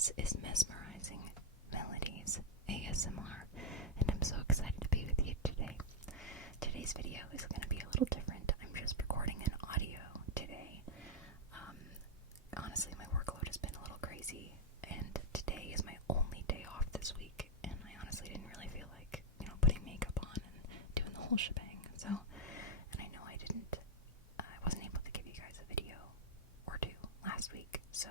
This is Mesmerizing Melodies ASMR, and I'm so excited to be with you today. Today's video is going to be a little different. I'm just recording an audio today. Honestly, my workload has been a little crazy, and today is my only day off this week, and I honestly didn't really feel like, putting makeup on and doing the whole shebang. So, and I know I wasn't able to give you guys a video or two last week, so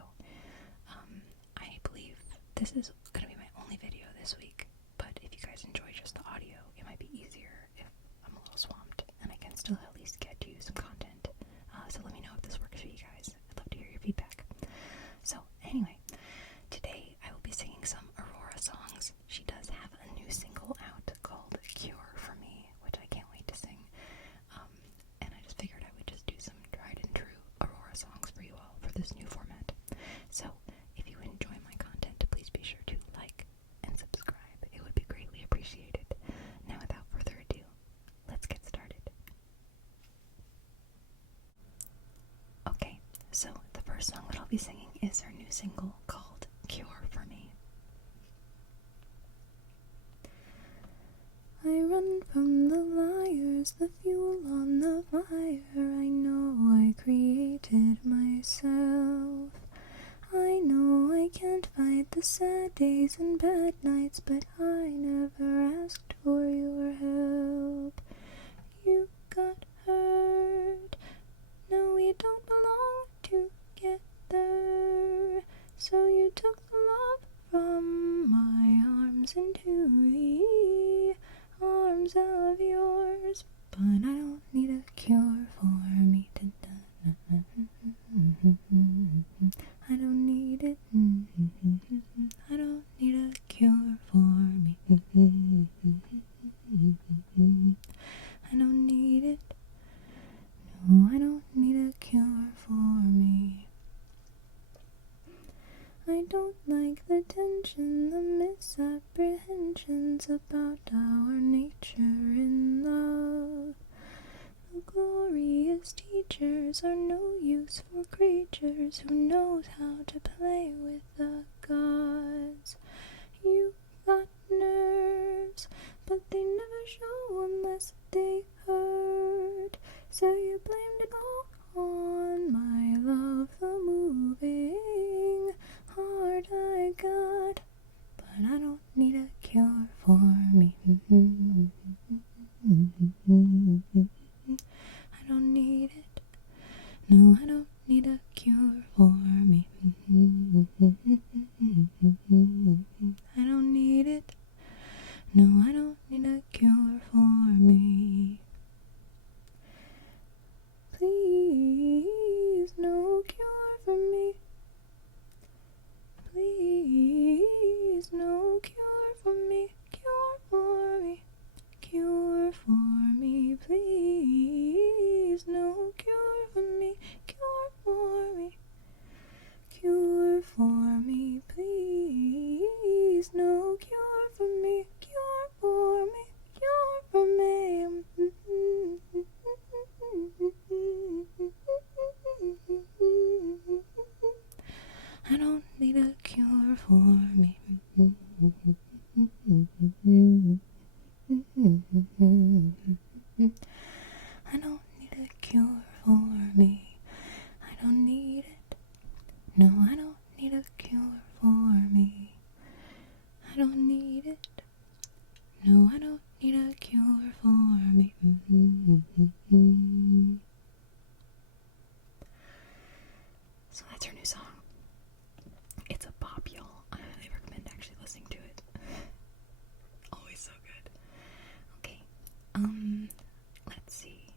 I believe this is going to be my only video this week, but if you guys enjoy just the audio, it might be easier if I'm a little swamped, and I can still at least get you some content. So let me know if this works for you guys. I'd love to hear your feedback. So anyway, today I will be singing some Aurora songs. She does have a new single out called Cure for Me, which I can't wait to sing. And I just figured I would just do some tried and true Aurora songs for you all for this new format. So if you enjoy my content, please be sure to like and subscribe. It would be greatly appreciated. Now without further ado, let's get started. Okay, so the first song that I'll be singing is her new single called Cure for Me. I run from the liars, the fuel on the fire. I know I created myself. I know I can't fight the sad days and bad nights, but I never asked for your help. You got hurt. No, we don't belong together. So you took the love from my arms into the arms of yours. But I don't need a cure for me to I don't need it. I don't need a cure for me. I don't need it. No, I don't need a cure for me. I don't like the tension, the misapprehensions about our nature in love. The glorious teachers are no use for creatures who knows how to play with the gods. You got nerves, but they never show unless they hurt. So you blamed it all on my love, the moving heart I got. But I don't need a cure for me. I don't need it. No, I don't need a cure for me. I don't need it. No, I don't need a cure for me. Please, no cure for me. Please, no cure for me. Cure for me. Cure for me, please. No cure for me. Cure for me. Cure for me, please. No cure for me. Cure for me. Cure for me. I don't need a cure for me. I don't need a cure for me. I don't need it. No, I don't need a cure for me. I don't need it. No, I don't need a cure for me. So that's her new song. It's a pop, y'all. I highly recommend actually listening to it. Always so good. Okay, let's see.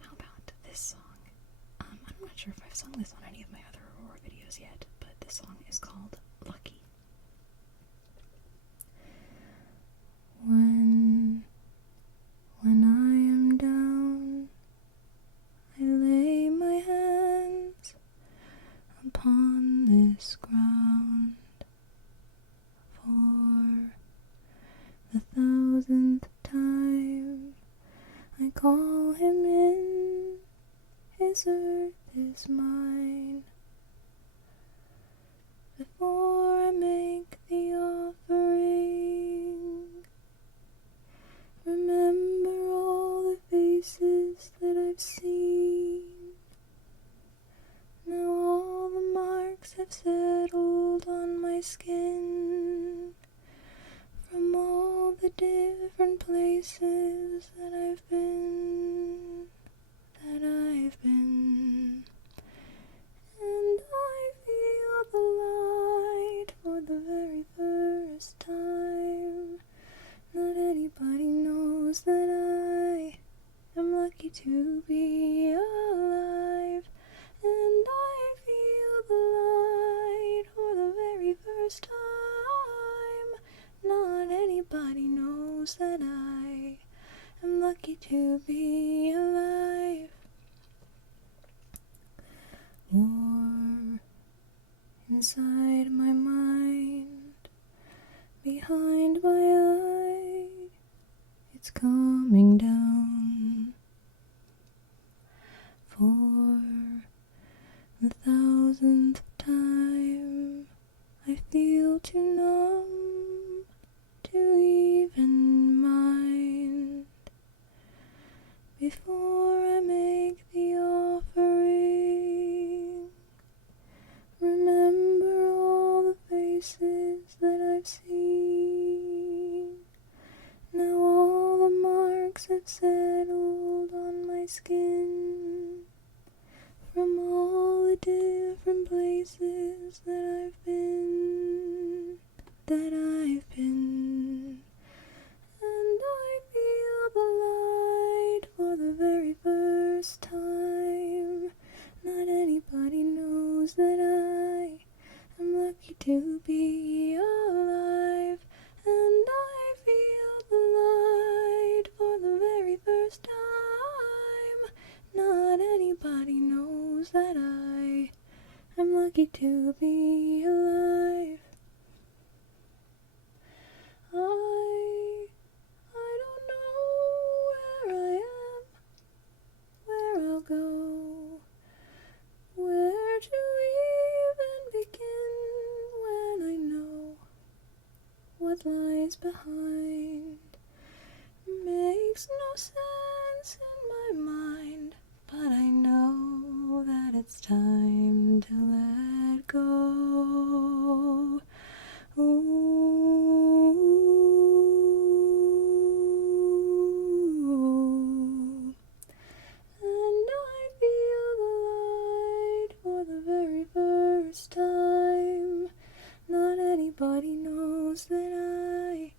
How about this song? I'm not sure if I've sung this on any of my other Aurora videos yet, but this song is called Lucky. When I am down, I lay my hands upon this ground for the 1000th time. I call him in, his earth is mine. Before I'm marks have settled on my skin from all the different places that I've been, and I feel the light for the very first time. Not anybody knows that I am lucky to be alive, and I feel the light for the very first time. Not anybody knows that I am lucky to be alive. War inside my mind, behind my eye, it's coming down. For the 1000th time, I feel too numb to even mind. Before I make the offering, remember all the faces that I've seen. Now all the marks have settled on my skin from all the different places that I've been, and I feel the light for the very first time. Not anybody knows that I am lucky to be alive, and I feel the light for the very first time. Not anybody knows that I am lucky to be alive. I don't know where I am, where I'll go, where to even begin when I know what lies behind. Makes no sense in my mind, but I know that it's time to let go. Ooh. And I feel the light for the very first time. Not anybody knows that I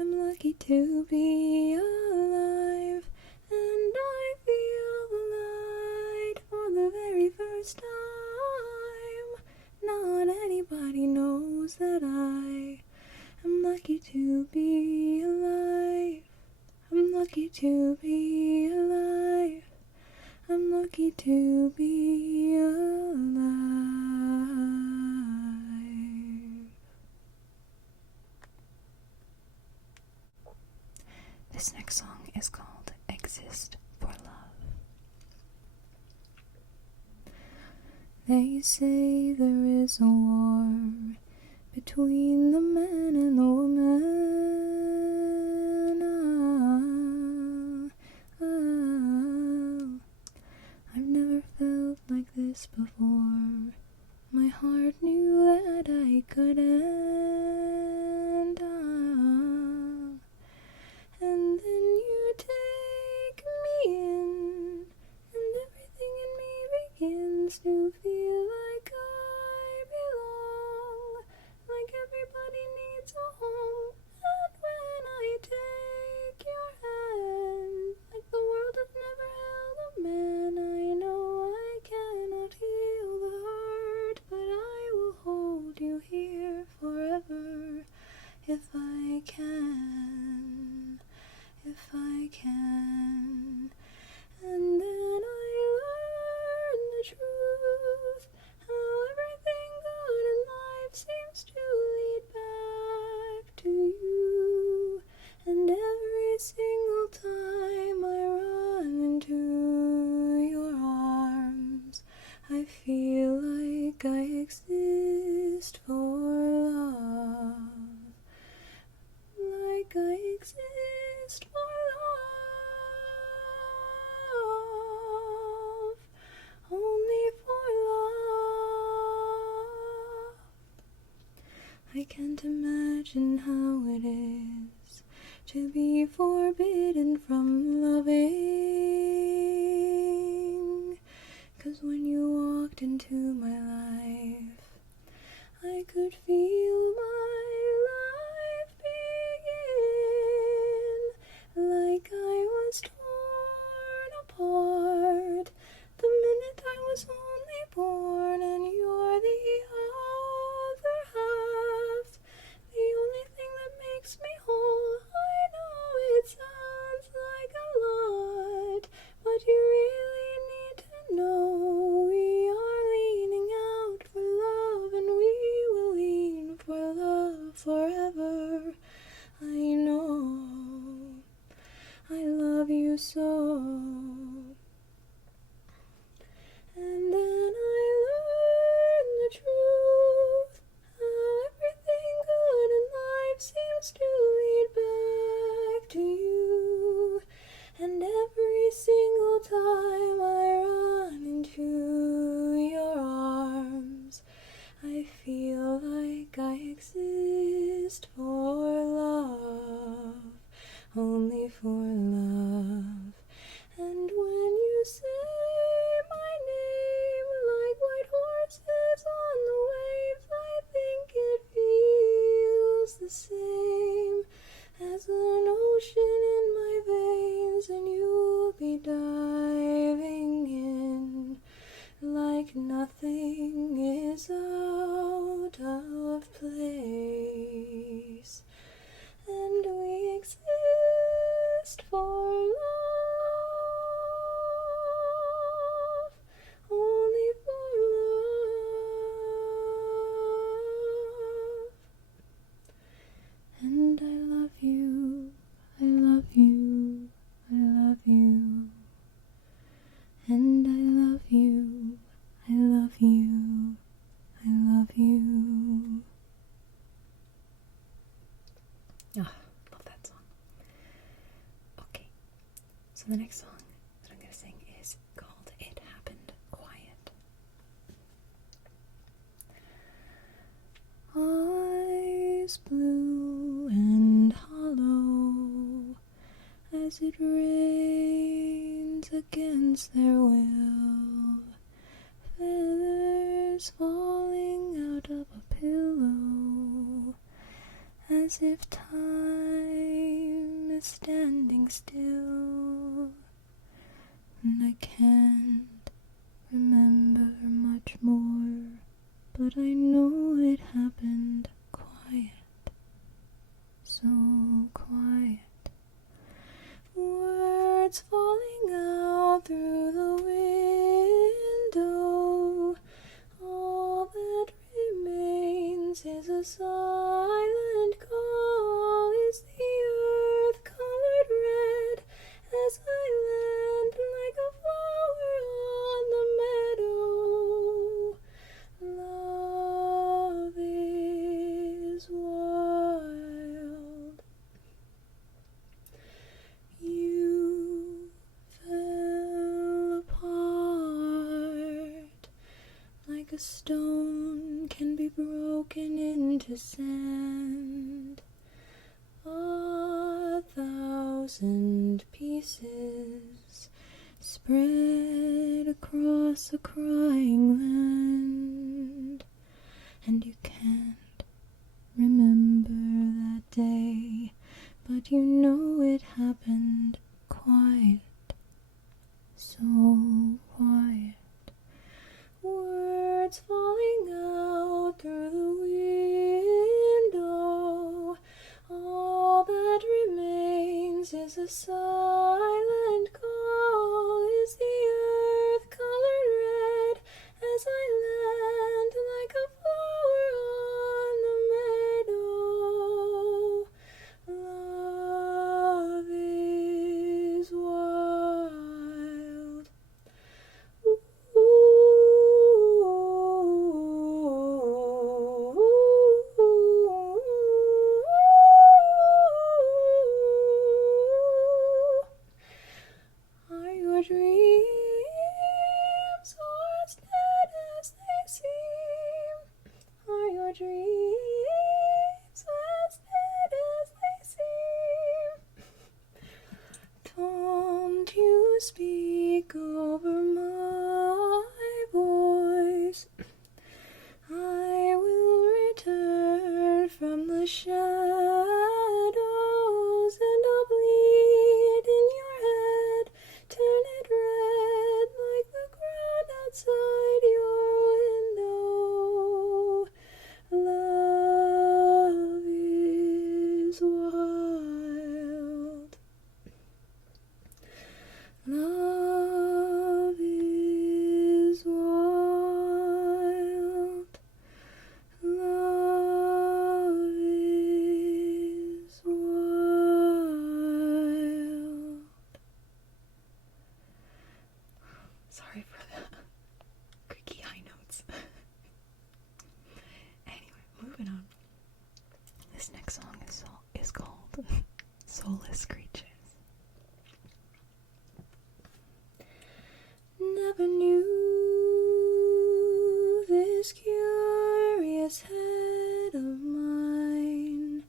am lucky to be alive, and I feel the light for the very first time. Not anybody knows that I am lucky to be alive. I'm lucky to be alive. I'm lucky to be alive. This next song is called Exist for Love. They say there is a war between the man and the woman. I've never felt like this before. My heart knew that I could end. And then you take me in, and everything in me begins to feel like I belong, like everybody needs a home. And when I take your hand, like the world has never held a man, I know I cannot heal the hurt, but I will hold you here forever if I can. If I can. And then I learn the truth, how everything good in life seems to lead back to you. And every single time I run into your arms, I feel like I exist for love. Like I exist for love, only for love. can't imagine how it is to be forbidden from loving. 'Cause when you walked into my life, I could feel my life begin, like I was torn apart the minute I was only born, and you're the other half, the only thing that makes me whole. I know it sounds like a lot, but you really need to know we are leaning out for love, and we will lean for love forever. I know I love you so. And then I learned the truth, how everything good in life seems to lead back to you. And every single time I run into your arms, I feel like I exist for love, only for love. And when you say my name like white horses on the waves, I think it feels the same as an ocean in my veins, and you'll be diving in like nothing is out of place. And we exist for love, only for love. And I love you, I love you, I love you. And I love you, I love you, I love you. Ah, love that song. Okay, so the next song that I'm going to sing is called It Happened Quiet. Eyes blue and hollow as it rains against their will, feathers falling out of a pillow, as if time is standing still. And I can't remember much more, but I know it happened quiet, so quiet. Words falling out through the window, all that remains is a silent call. Is the earth colored red as I land like a flower on the meadow? Love is wild. You fell apart like a stone can be broken into sand. 1,000 pieces spread across a crying land, and you can't remember that day, but you know it happened quiet, so quiet. Words falling out through the window, all that remains is a silent call. Is the earth colored red as I land like a flower on the meadow? Love is wild. the shadows, and I'll bleed in your head, turn it red like the ground outside your window. Love is wild. Love is wild. Love is wild. Sorry for the creaky high notes. Anyway, moving on. This next song is called Soulless Creatures. Never knew this curious head of mine.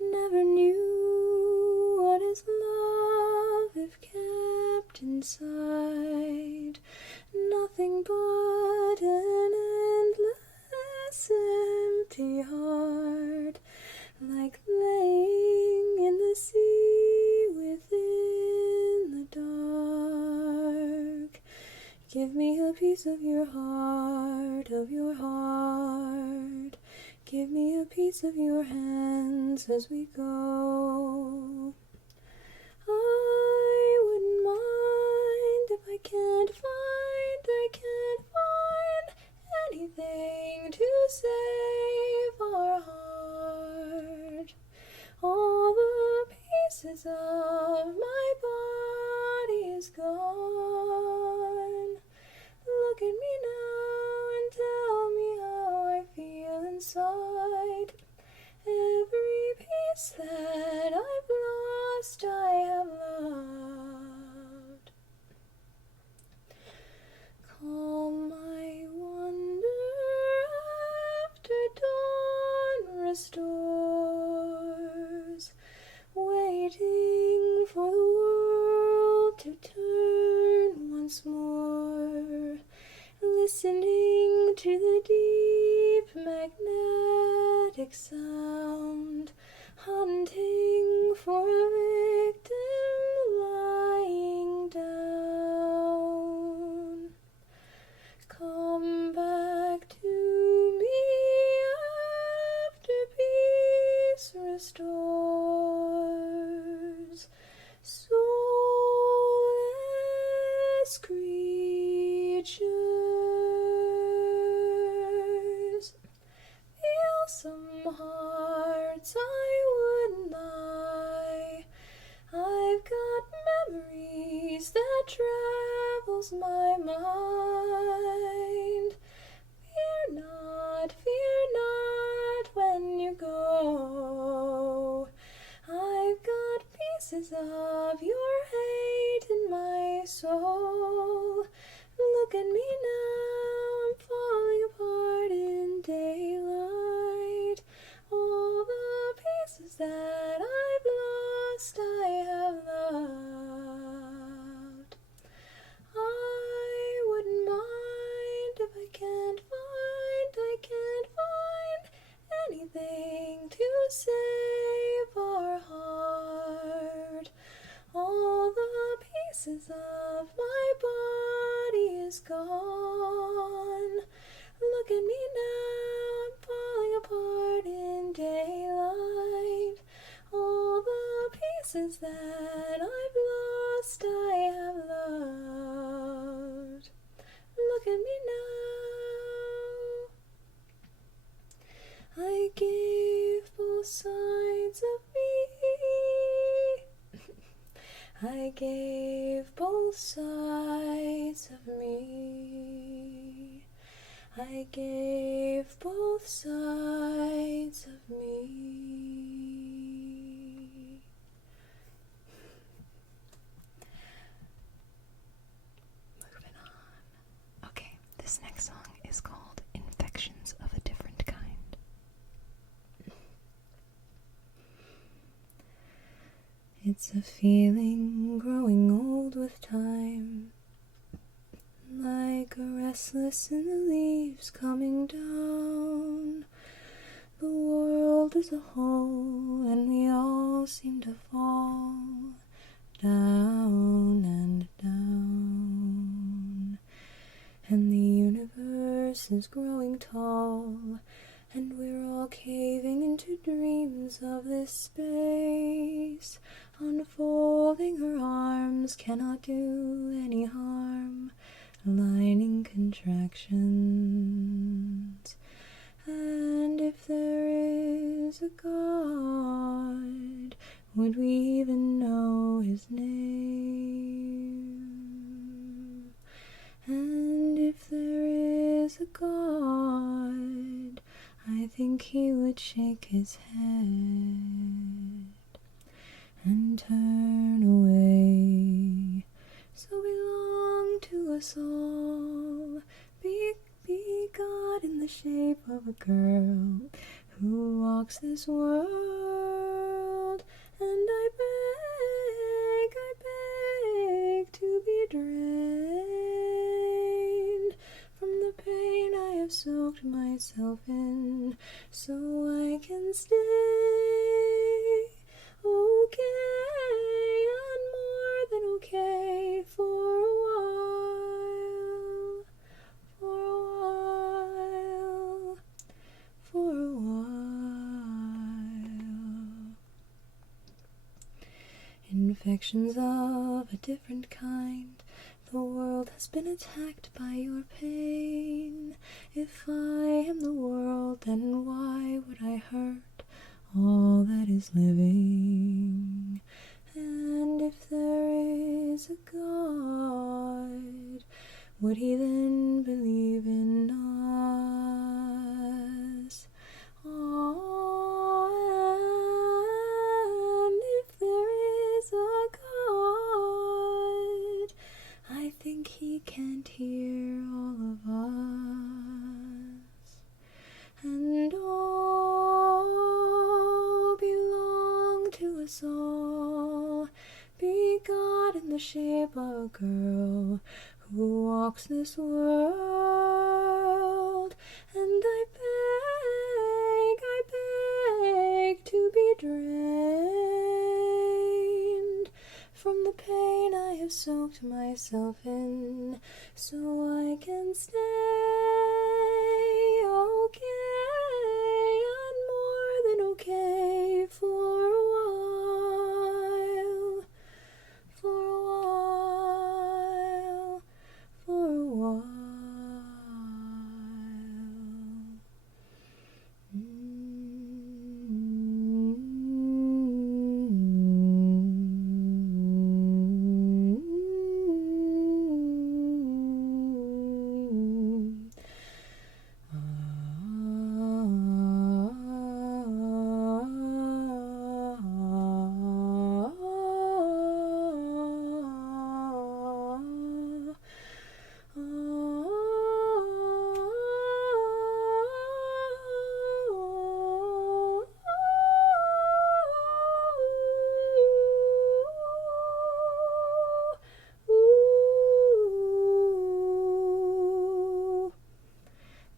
Never knew what is love if kept inside. Nothing but an endless empty heart, like laying in the sea within the dark. Give me a piece of your heart, of your heart. Give me a piece of your hands as we go. I wouldn't mind if I can't find anything to save our heart. All the pieces of my body is gone. Look at me now and tell me how I feel inside. Every piece that I've lost, I have loved. Calm my wonder after dawn restores, waiting for the world to turn once more, listening to the deep magnetic sound, hunting for a victim lying down. Come back to me after peace restores. Soulless creatures, feel some hearts I wouldn't lie. I've got memories that travels my mind. Fear not when you go. I've got pieces of your hate in my soul. Look at me now, I'm falling apart in daylight. All the pieces that I've lost, I have loved. I wouldn't mind if I can't find anything to save our heart. All the pieces of my body is gone. Look at me now, I'm falling apart in daylight. All the pieces that I've lost, I have loved. Look at me now. I gave both sides of me. I gave both sides of me. I gave both sides of me. Moving on. Okay, this next song is called Infections of a Different Kind. It's a feeling growing old with time, like a restless in the leaves coming down. The world world is a hole, and we all seem to fall down and down. And the universe is growing tall, and we're all caving into dreams of this space. Unfolding her arms cannot do any harm, lining contractions. And if there is a God, would we even know his name? And if there is a God, I think he would shake his head and turn away. So belong to us all. Be God in the shape of a girl who walks this world. And I beg to be drained from the pain I have soaked myself in, so I can stay okay and more than okay for a while, for a while, for a while. Infections of a different kind. The world has been attacked by your pain. If I am the world, then why would I hurt all that is living? And if there is a God, would he then believe in us? Oh, and if there is a God, I think he can't hear all of us. And all belong to us all. Be God in the shape of a girl who walks this world. And I beg to be drained from the pain I have soaked myself in, so I can stay okay and more than okay for a while, for a while, for a while.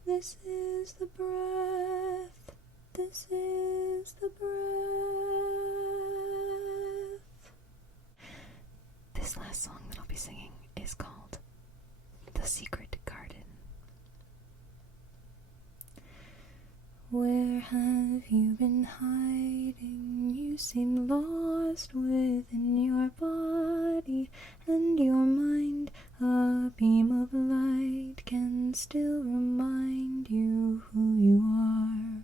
This is the breath, this is the breath. This last song that I'll be singing is called The Secret Garden. Where have you been hiding? You seem lost within your body and your mind. A beam of light can still remind you who you are.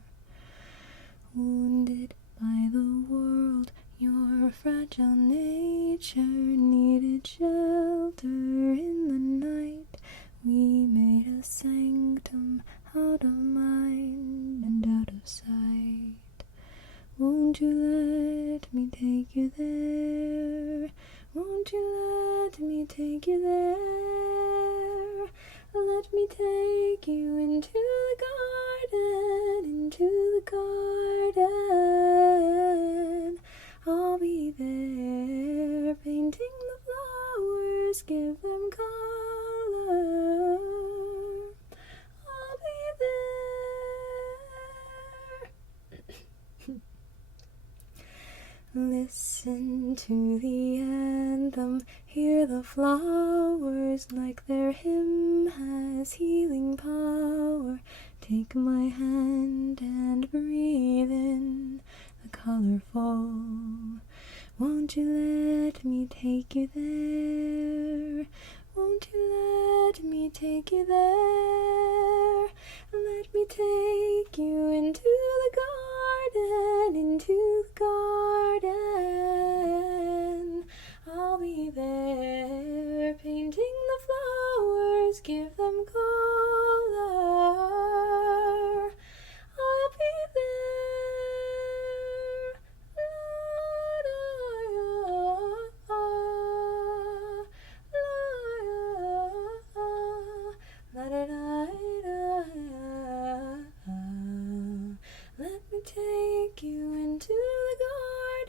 Wounded by the world, your fragile nature needed shelter in the night. We made a sanctum out of mind and out of sight. Won't you let me take you there? Won't you let me take you there? Let me take you into the garden, into the garden. I'll be there, painting the flowers, give them color. I'll be there. Listen to the anthem, hear the flowers like their hymn has healing power. Take my hand and breathe in the colorful. Won't you let me take you there? Won't you let me take you there? Let me take you into the garden, into the garden. I'll be there, painting the flowers, give them color. I'll be there. Let me take you into the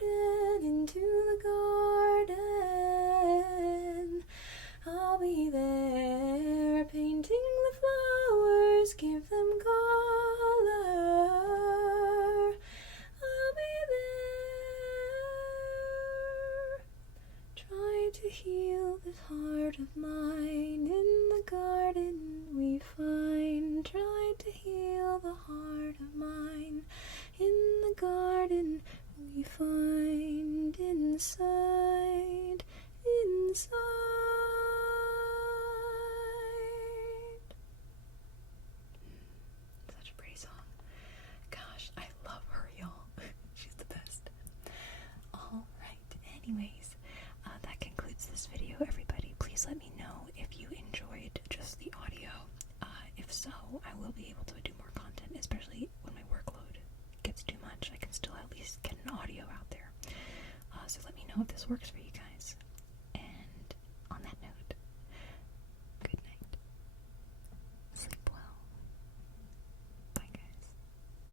garden, into the garden. I'll be there, painting the flowers, give them color. I'll be there. Try to heal this heart of mine. In the garden we find. Try to heal the heart of mine. In the garden we find. Inside, inside. Such a pretty song. Gosh, I love her, y'all. She's the best. Alright, anyways, that concludes this video, everybody. Please let me know if you enjoyed just the audio. If so, I will be able to do more content, especially when my workload gets too much. I can still at least get an audio out there. So let me know if this works for